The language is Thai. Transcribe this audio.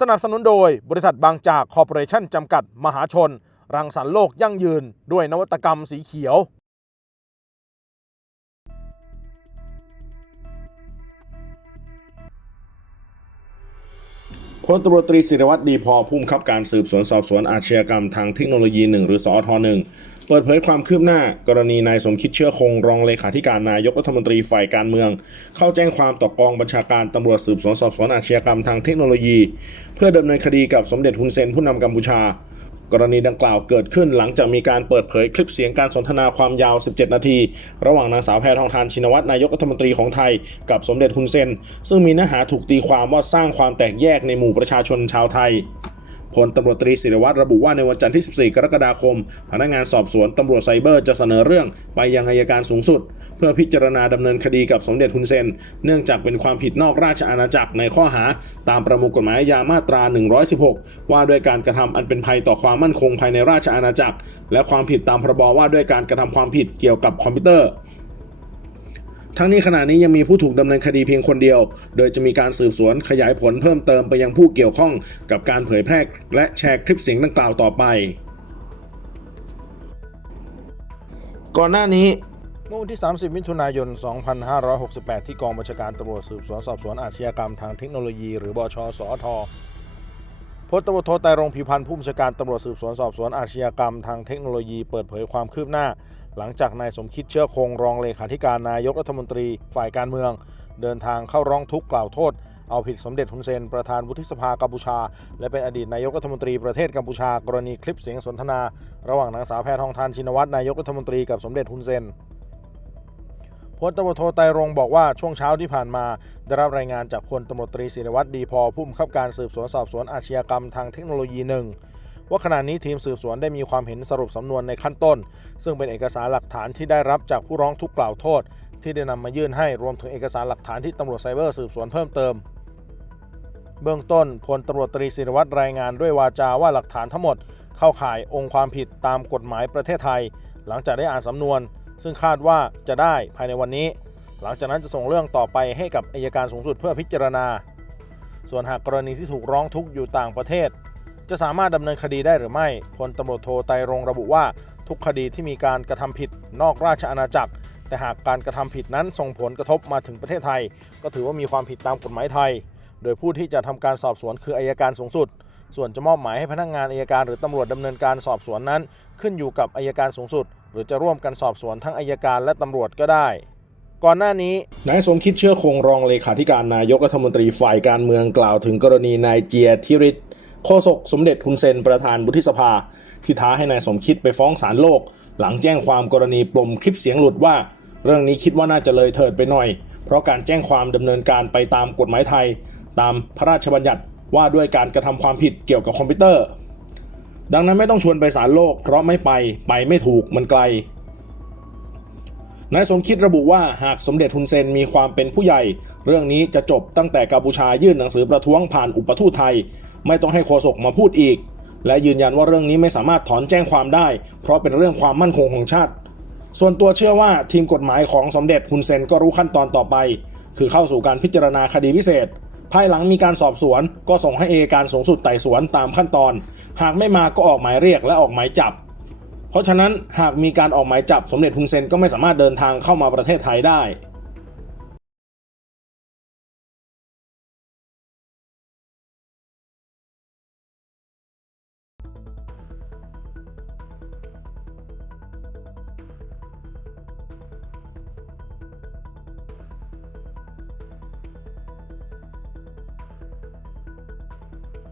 สนับสนุนโดยบริษัทบางจากคอร์ปอเรชั่นจำกัดมหาชน รังสรรค์โลกยั่งยืน ด้วยนวัตกรรมสีเขียว พลตำรวจตรีศิริวัตรดีพอผู้บังคับการสืบสวนสอบสวนอาชญากรรมทางเทคโนโลยีหนึ่งหรือสอทหนึ่ง เปิดเผยความคืบหน้า กรณีนายสมคิดเชื้อคงรองเลขาธิการนายกรัฐมนตรีฝ่ายการเมือง เข้าแจ้งความต่อกองบัญชาการตำรวจสืบสวนสอบสวนอาชญากรรมทางเทคโนโลยี เพื่อดำเนินคดีกับสมเด็จฮุนเซนผู้นำกัมพูชา กรณีดังกล่าวเกิดขึ้นหลังจากมีการเปิดเผยคลิปเสียงการสนทนาความยาว 17 นาที ระหว่างนางสาวแพทองทานชินวัตรนายกรัฐมนตรีของไทย กับสมเด็จฮุนเซน ซึ่งมีเนื้อหาถูกตีความว่าสร้างความแตกแยกในหมู่ประชาชนชาวไทย พลตำรวจตรีศิริวัตรระบุว่าในวันจันทร์ที่ 14 กรกฎาคม พนักงานสอบสวนตำรวจไซเบอร์จะเสนอเรื่องไปยังอายการสูงสุด เพื่อพิจารณาดำเนินคดีกับสมเด็จฮุนเซน เนื่องจากเป็นความผิดนอกราชอาณาจักรในข้อหา ตามประมวลกฎหมายอาญามาตรา 116 ว่าด้วยการกระทำอันเป็นภัยต่อความมั่นคงภายในราชอาณาจักร และความผิดตามพรบว่าด้วยการกระทำความผิดเกี่ยวกับคอมพิวเตอร์ ทั้งนี้ขณะนี้ยังมีผู้ถูกดำเนินคดีเพียงคนเดียว โดยจะมีการสืบสวนขยายผลเพิ่มเติมไปยังผู้เกี่ยวข้องกับการเผยแพร่และแชร์คลิปเสียงดังกล่าวต่อไป ก่อนหน้านี้เมื่อวันที่ 30 มิถุนายน 2568 ที่กองบัญชาการตำรวจสืบสวนสอบสวนอาชญากรรมทางเทคโนโลยี หรือบชสอทพลตำรวจโทไตรรงค์ผิวพันธ์ผู้บัญชาการตำรวจสืบสวนสอบสวนอาชญากรรมทางเทคโนโลยีเปิดเผยความคืบหน้า หลังจากนายสมคิดเชื้อคงรองเลขาธิการนายกรัฐมนตรีฝ่ายการเมือง เดินทางเข้าร้องทุกข์กล่าวโทษ เอาผิดสมเด็จฮุนเซน ประธานวุฒิสภากัมพูชา และเป็นอดีตนายกรัฐมนตรีประเทศกัมพูชากรณีคลิปเสียงสนทนา ระหว่างนางสาวแพทองทานชินวัตรนายกรัฐมนตรีกับสมเด็จฮุนเซนพลตำรวจโทไตรรงบอกว่าช่วงเช้าที่ผ่านมา ได้รับรายงานจากพลตำรวจตรีศิริวัตรดีพอผู้บังคับการสืบสวนสอบสวนอาชญากรรมทางเทคโนโลยีหนึ่ง ว่าขณะนี้ทีมสืบสวนได้มีความเห็นสรุปสำนวนในขั้นต้น ซึ่งเป็นเอกสารหลักฐานที่ได้รับจากผู้ร้องทุกข์กล่าวโทษ ที่ได้นำมายื่นให้รวมถึงเอกสารหลักฐานที่ตำรวจไซเบอร์สืบสวนเพิ่มเติม เบื้องต้นพลตำรวจตรีศิรวัตรรายงานด้วยวาจาว่าหลักฐานทั้งหมด เข้าข่ายองค์ความผิดตามกฎหมายประเทศไทย หลังจากได้อ่านสำนวน ซึ่งคาดว่าจะได้ภายในวันนี้ หลังจากนั้นจะส่งเรื่องต่อไปให้กับอายการสูงสุดเพื่อพิจารณา ส่วนหากกรณีที่ถูกร้องทุกข์อยู่ต่างประเทศ จะสามารถดำเนินคดีได้หรือไม่พลตำรวจโทไตรรงระบุว่า ทุกคดีที่มีการกระทำผิดนอกราชอาณาจักร แต่หากการกระทำผิดนั้นส่งผลกระทบมาถึงประเทศไทย ก็ถือว่ามีความผิดตามกฎหมายไทย โดยผู้ที่จะทำการสอบสวนคืออายการสูงสุด ส่วนจะมอบหมายให้พนักงานอายการหรือตำรวจดำเนินการสอบสวนนั้น ขึ้นอยู่กับอายการสูงสุด หรือจะร่วมกันสอบสวนทั้งอายการและตำรวจก็ได้ก่อนหน้านี้นายสมคิดเชื้อคงรองเลขาธิการนายกรัฐมนตรีฝ่ายการเมืองกล่าวถึงกรณีนายเจียทิริต โฆษกสมเด็จฮุนเซนประธานวุฒิสภา ที่ท้าให้นายสมคิดไปฟ้องศาลโลก หลังแจ้งความกรณีปลมคลิปเสียงหลุดว่า เรื่องนี้คิดว่าน่าจะเลยเถิดไปหน่อย เพราะการแจ้งความดำเนินการไปตามกฎหมายไทย ตามพระราชบัญญัติว่าด้วยการกระทำความผิดเกี่ยวกับคอมพิวเตอร์ ดังนั้นไม่ต้องชวนไปศาลโลก เพราะไม่ไปไปไม่ถูกมันไกลนายสมคิดระบุว่าหากสมเด็จฮุนเซนมีความเป็นผู้ใหญ่ เรื่องนี้จะจบตั้งแต่กัมพูชายื่นหนังสือประท้วงผ่านอุปทูตไทย ไม่ต้องให้โฆษกมาพูดอีก และยืนยันว่าเรื่องนี้ไม่สามารถถอนแจ้งความได้ เพราะเป็นเรื่องความมั่นคงของชาติ ส่วนตัวเชื่อว่าทีมกฎหมายของสมเด็จฮุนเซนก็รู้ขั้นตอนต่อไป คือเข้าสู่การพิจารณาคดีพิเศษ ภายหลังมีการสอบสวน ก็ส่งให้เอการสูงสุดไต่สวนตามขั้นตอน หากไม่มาก็ออกหมายเรียกและออกหมายจับ เพราะฉะนั้นหากมีการออกหมายจับสมเด็จฮุนเซนก็ไม่สามารถเดินทางเข้ามาประเทศไทยได้